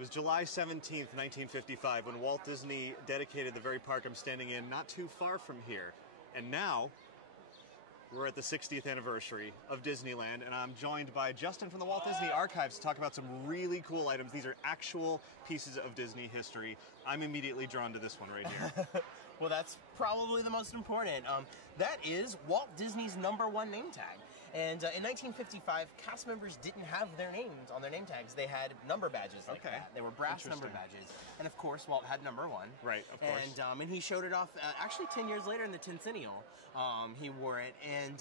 was July 17th, 1955, when Walt Disney dedicated the very park I'm standing in not too far from here. And now, we're at the 60th anniversary of Disneyland, and I'm joined by Justin from the Walt Disney Archives to talk about some really cool items. These are actual pieces of Disney history. I'm immediately drawn to this one right here. Well, that's probably the most important. That is Walt Disney's #1 name tag. And in 1955, cast members didn't have their names on their name tags. They had number badges like that. They were brass number badges. And of course, Walt had #1. Right, of course. And he showed it off, actually 10 years later in the Tencennial, he wore it. And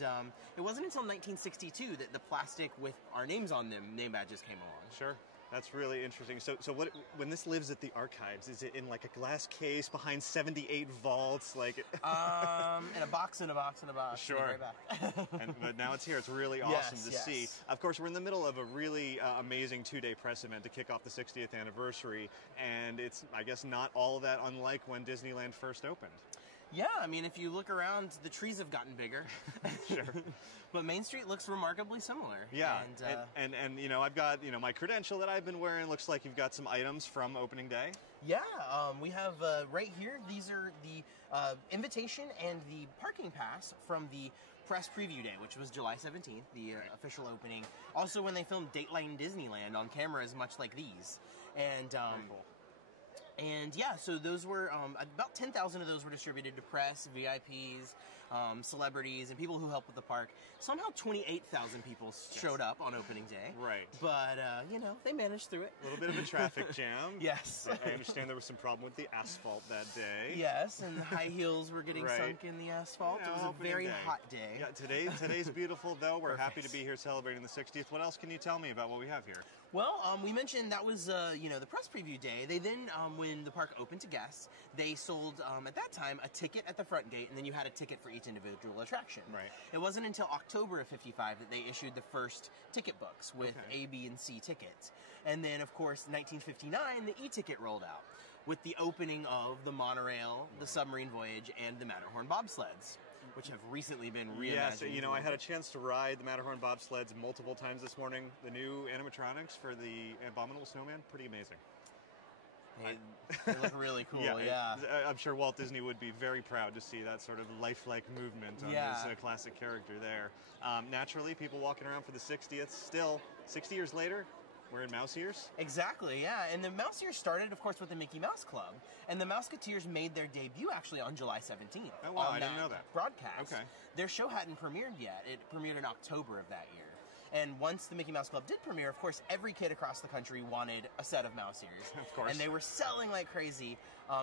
it wasn't until 1962 that the plastic with our names on them, name badges, came along. Sure. That's really interesting. So what, when this lives at the archives, is it in like a glass case behind 78 vaults? Like, in a box, in a box, in a box. Sure. But now it's here. It's really awesome to see. Of course, we're in the middle of a really amazing 2-day press event to kick off the 60th anniversary, and it's, I guess, not all that unlike when Disneyland first opened. Yeah, I mean, if you look around, the trees have gotten bigger. Sure. But Main Street looks remarkably similar. Yeah, and you know, I've got, you know, my credential that I've been wearing. Looks like you've got some items from opening day. Yeah, we have right here, these are the invitation and the parking pass from the press preview day, which was July 17th, the official opening. Also when they filmed Dateline Disneyland on cameras much like these. And very cool. And yeah, so those were, about 10,000 of those were distributed to press, VIPs, celebrities, and people who help with the park. Somehow 28,000 people showed up on opening day. Right. But, you know, they managed through it. A little bit of a traffic jam. Yes. I understand there was some problem with the asphalt that day. Yes, and the high heels were getting sunk in the asphalt. Yeah, it was a very hot day. Yeah, today's beautiful, though. We're happy to be here celebrating the 60th. What else can you tell me about what we have here? Well, we mentioned that was, you know, the press preview day. They then, when the park opened to guests, they sold, at that time, a ticket at the front gate, and then you had a ticket for each individual attraction. Right. It wasn't until October of '55 that they issued the first ticket books with A, B, and C tickets. And then, of course, 1959, the e-ticket rolled out with the opening of the monorail, the submarine voyage, and the Matterhorn bobsleds, which have recently been reimagined. Yes, you know, I had a chance to ride the Matterhorn bobsleds multiple times this morning. The new animatronics for the Abominable Snowman, pretty amazing. They look really cool, yeah. I'm sure Walt Disney would be very proud to see that sort of lifelike movement on his classic character there. Naturally, people walking around for the 60th, still, 60 years later, we're in mouse ears? Exactly, yeah. And the mouse ears started, of course, with the Mickey Mouse Club. And the Mouseketeers made their debut, actually, on July 17th. Oh, wow, I didn't know that. Broadcast. Okay. Their show hadn't premiered yet. It premiered in October of that year. And once the Mickey Mouse Club did premiere, of course, every kid across the country wanted a set of mouse ears. Of course. And they were selling like crazy.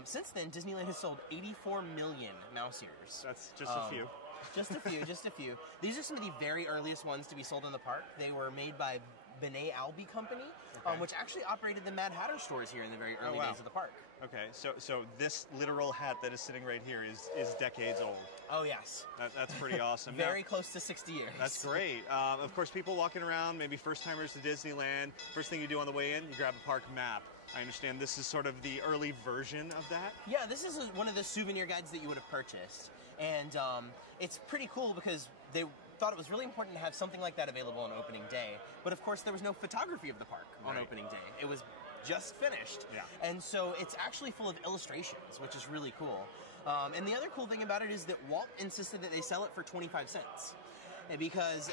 Since then, Disneyland has sold 84 million mouse ears. That's just a few. Just a few, just a few. These are some of the very earliest ones to be sold in the park. They were made by Benet Alby Company, which actually operated the Mad Hatter stores here in the very early days of the park. Okay, so this literal hat that is sitting right here is decades old. Oh, yes. That's pretty awesome. Very close to 60 years. That's great. Of course, people walking around, maybe first-timers to Disneyland, first thing you do on the way in, you grab a park map. I understand this is sort of the early version of that? Yeah, this is one of the souvenir guides that you would have purchased. And it's pretty cool because they thought it was really important to have something like that available on opening day. But of course, there was no photography of the park on opening day. It was just finished. Yeah. And so it's actually full of illustrations, which is really cool. And the other cool thing about it is that Walt insisted that they sell it for 25 cents. Because,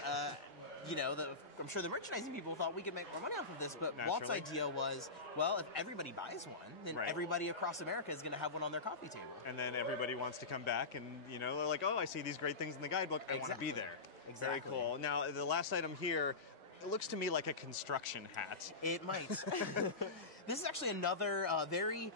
you know, I'm sure the merchandising people thought we could make more money off of this, but Walt's idea was, well, if everybody buys one, then everybody across America is going to have one on their coffee table. And then everybody wants to come back and, you know, they're like, oh, I see these great things in the guidebook. I want to be there. Exactly. Very cool. Now, the last item here, it looks to me like a construction hat. It might. This is actually another very,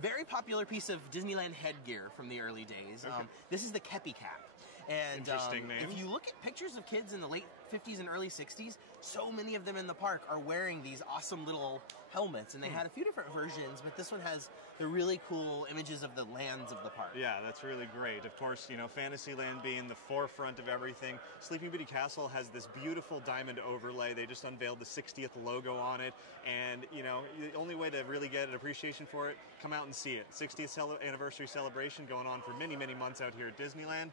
very popular piece of Disneyland headgear from the early days. This is the Kepi Cap. And interesting name. If you look at pictures of kids in the late 50s and early 60s, so many of them in the park are wearing these awesome little helmets. And they had a few different versions, but this one has the really cool images of the lands of the park. Yeah, that's really great. Of course, you know, Fantasyland being the forefront of everything. Sleeping Beauty Castle has this beautiful diamond overlay. They just unveiled the 60th logo on it. And, you know, the only way to really get an appreciation for it, come out and see it. 60th anniversary celebration going on for many, many months out here at Disneyland.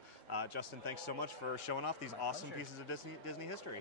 Justin, thanks so much for showing off these awesome pieces of Disney history.